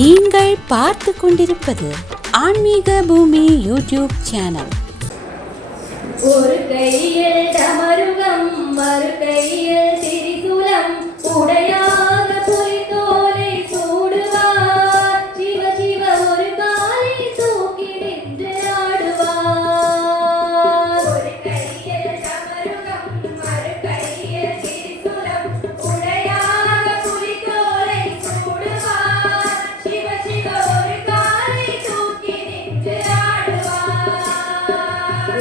நீங்கள் பார்த்து கொண்டிருப்பது ஆன்மீக பூமி யூடியூப் சேனல். ஒரு கையில் டமருகம் மறு கையில் திரிசூலம் உடையாக புலித்தோலை சூடுவார். சிவ சிவ ஒரு காலை தூக்கி நின்று ஆடுவார். ஒரு கையில் டமருகம் மறு கையில் திரிசூலம் உடையாக புலித்தோலை சூடுவார். சிவ சிவ ஒரு காலை தூக்கி நின்று ஆடுவார்.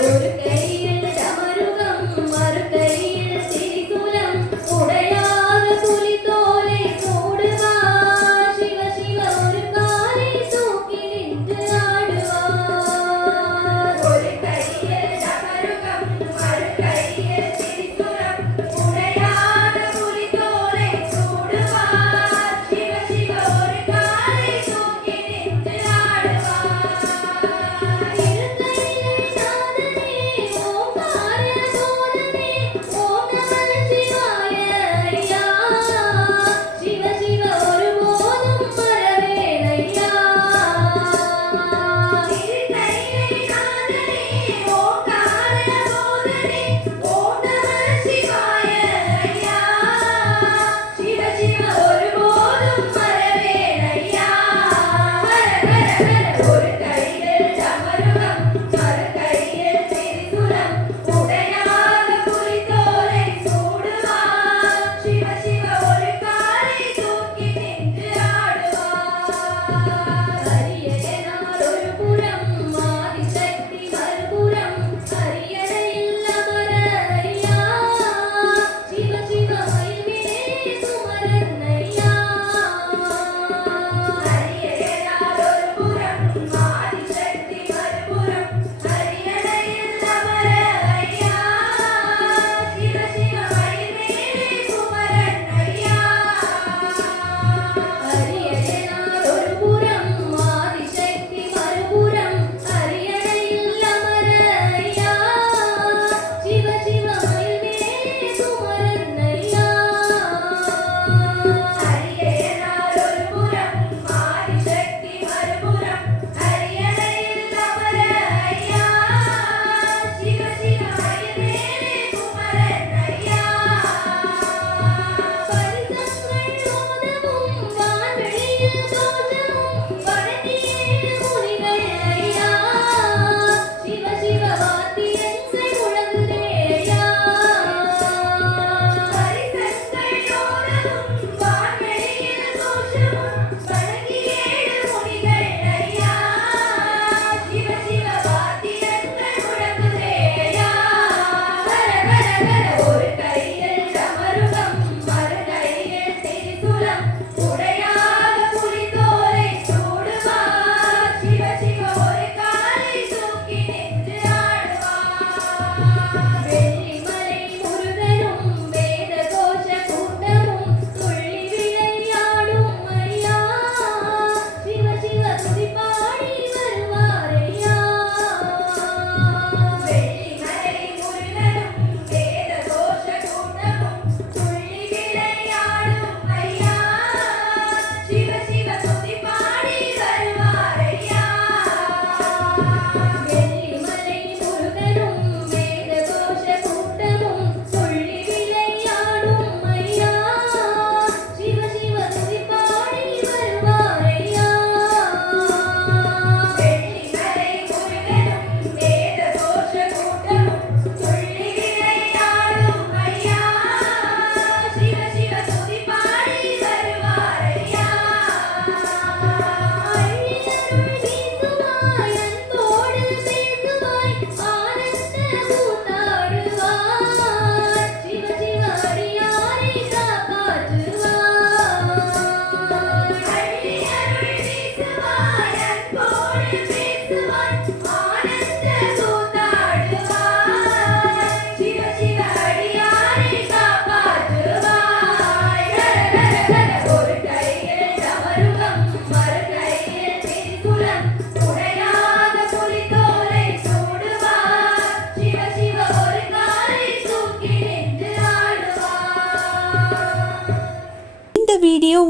ஒரு கையில் டமருகம் மறு கையில் திரிசூலம் உடையாக புலித்தோலை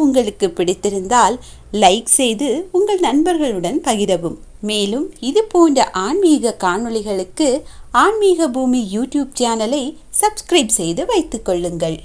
உங்களுக்கு பிடித்திருந்தால் லைக் செய்து உங்கள் நண்பர்களுடன் பகிரவும். மேலும் இது போன்ற ஆன்மீக காணொளிகளுக்கு ஆன்மீக பூமி யூடியூப் சேனலை சப்ஸ்கிரைப் செய்து வைத்துக் கொள்ளுங்கள்.